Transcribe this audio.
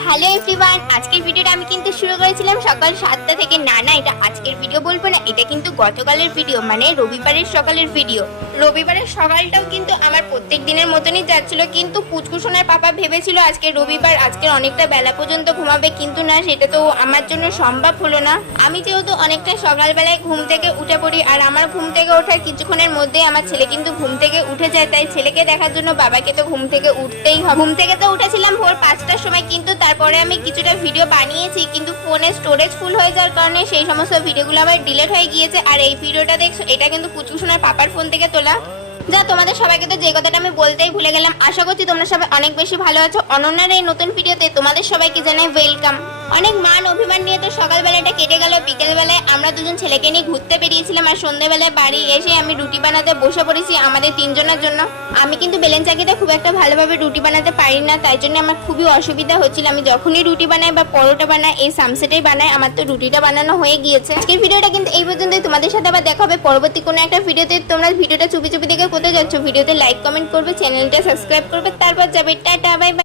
Hello everyone, আজকের ভিডিওটা আমি কিন্তু শুরু করেছিলাম সকাল 7টা থেকে। না না, এটা আজকের ভিডিও বলবো না, এটা কিন্তু গতকালের ভিডিও, মানে রবিবারের সকালের ভিডিও। রবিবারের সকালটাও কিন্তু আমার প্রত্যেক দিনের মতনই যাচ্ছিল, কিন্তু পুচকুসোনার পাপা ভেবেছিল আজকে রবিবার, আজকে অনেকটা বেলা পর্যন্ত ঘুমাবে, কিন্তু না, সেটা তো আমার জন্য সম্ভব হলো না। আমি যেহেতু অনেকটা সকালবেলায় ঘুম থেকে উঠে পড়ি, আর আমার ঘুম থেকে ওঠার কিছুক্ষণের মধ্যে আমার ছেলে কিন্তু ঘুম থেকে উঠে যায়, তাই ছেলেকে দেখার জন্য বাবাকে তো ঘুম থেকে উঠতেই হবে। ঘুম থেকে তো উঠেছিলাম ভোর 5টার সময়, কিন্তু তারপরে আমি কিছুটা ভিডিও বানিয়েছি, কিন্তু ফোনে স্টোরেজ ফুল হয়ে যাওয়ার কারণে সেই সমস্ত ভিডিওগুলো আবার ডিলিট হয়ে গিয়েছে। আর এই ভিডিওটা দেখছো, এটা কিন্তু পুচকুসোনার পাপার ফোন থেকে তোলা। যা, তোমাদের সবাইকে তো যে কথাটা আমি বলতেই ভুলে গেলাম। আশা করছি তোমরা সবাই অনেক বেশি ভালো আছো। অনন্যার এই নতুন ভিডিওতে তোমাদের সবাইকে জানাই ওয়েলকাম। অনেক মান অভিমান নিয়ে তো সকালবেলাটা কেটে গেল। বিকেলবেলায় আমরা দুজন ছেলেকে নিয়ে ঘুরতে বেরিয়েছিলাম, আর সন্ধ্যেবেলায় বাড়ি এসে আমি রুটি বানাতে বসে পড়েছি আমাদের তিনজনের জন্য। আমি কিন্তু বেলেন চাকিতে খুব একটা ভালোভাবে রুটি বানাতে পারি না, তাই জন্য আমার খুবই অসুবিধা হচ্ছিল। আমি যখনই রুটি বানাই বা পরোটা বানাই, এই সামসেটাই বানাই, আমার তো রুটিটা বানানো হয়ে গিয়েছে। আজকের ভিডিওটা কিন্তু এই পর্যন্তই। তোমাদের সাথে আবার দেখা হবে পরবর্তী কোনো একটা ভিডিওতে। তোমরা ভিডিওটা চুপি চুপি দেখে কোথায় যাচ্ছ, ভিডিওতে লাইক কমেন্ট করবে, চ্যানেলটা সাবস্ক্রাইব করবে, তারপর যাবে। Tata, bye bye.